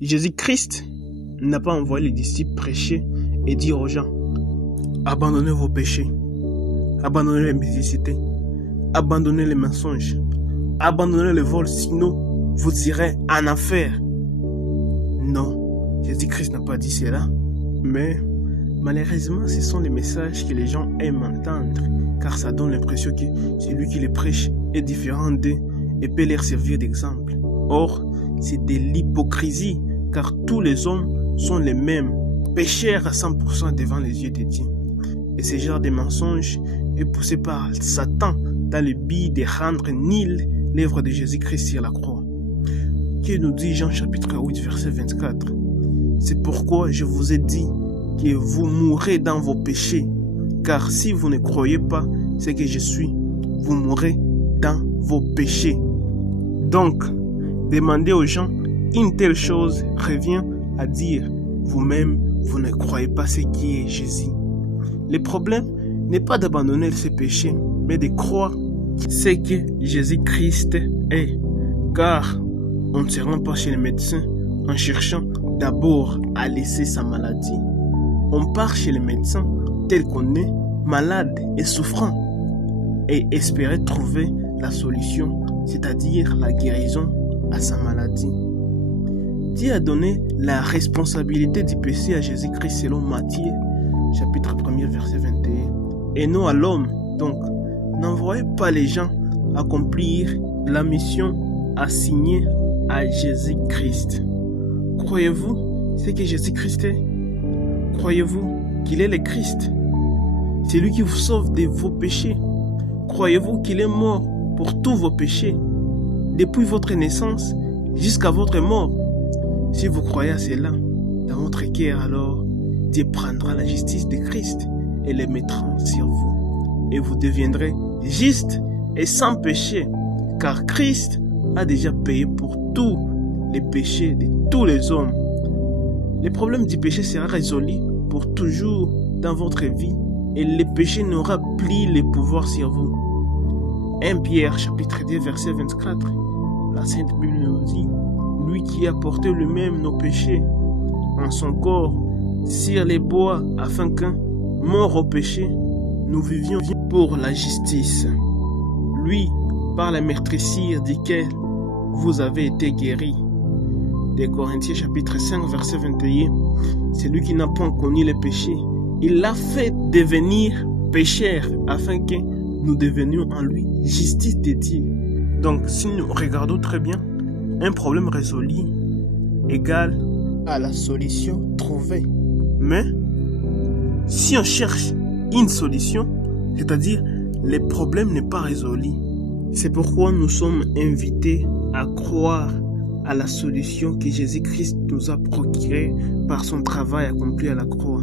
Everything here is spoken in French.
Jésus-Christ n'a pas envoyé les disciples prêcher et dire aux gens: abandonnez vos péchés, abandonnez les mendicités, abandonnez les mensonges, abandonnez le vol, sinon vous irez en enfer. Non, Jésus-Christ n'a pas dit cela, mais malheureusement, ce sont les messages que les gens aiment entendre, car ça donne l'impression que celui qui les prêche est différent d'eux et peut leur servir d'exemple. Or, c'est de l'hypocrisie, car tous les hommes sont les mêmes, pécheurs à 100% devant les yeux de Dieu. Et ce genre de mensonge est poussé par Satan dans le but de rendre nulle l'œuvre de Jésus-Christ sur la croix. Que nous dit Jean chapitre 8, verset 24? C'est pourquoi je vous ai dit que vous mourrez dans vos péchés, car si vous ne croyez pas ce que je suis, vous mourrez dans vos péchés. Donc, demander aux gens une telle chose revient à dire vous-même, vous ne croyez pas ce qui est Jésus. Le problème n'est pas d'abandonner ses péchés, mais de croire ce que Jésus-Christ est. Car on ne se rend pas chez les médecins en cherchant d'abord à laisser sa maladie. On part chez les médecins tel qu'on est malade et souffrant et espérer trouver la solution, c'est-à-dire la guérison à sa maladie. Dieu a donné la responsabilité du péché à Jésus-Christ selon Matthieu, chapitre 1er, verset 21, et non à l'homme. Donc, n'envoyez pas les gens accomplir la mission assignée à Jésus-Christ. Croyez-vous ce que Jésus-Christ est? Croyez-vous qu'il est le Christ? C'est lui qui vous sauve de vos péchés. Croyez-vous qu'il est mort pour tous vos péchés, depuis votre naissance jusqu'à votre mort? Si vous croyez à cela dans votre cœur, alors Dieu prendra la justice de Christ et les mettra sur vous. Et vous deviendrez juste et sans péché, car Christ a déjà payé pour tous les péchés de tous les hommes. Le problème du péché sera résolu pour toujours dans votre vie et le péché n'aura plus le pouvoir sur vous. 1 Pierre chapitre 2 verset 24, la Sainte Bible nous dit: lui qui a porté lui-même nos péchés en son corps sur les bois, afin qu'un mort au péché, nous vivions pour la justice. Lui, par la meurtrissure duquel vous avez été guéris. De Corinthiens chapitre 5 verset 21, c'est lui qui n'a point connu le péché. Il l'a fait devenir pécheur afin que nous devenions en lui justice de Dieu. Donc si nous regardons très bien, un problème résolu égale à la solution trouvée. Mais si on cherche une solution, c'est-à-dire le problème n'est pas résolu. C'est pourquoi nous sommes invités à croire à la solution que Jésus-Christ nous a procurée par son travail accompli à la croix.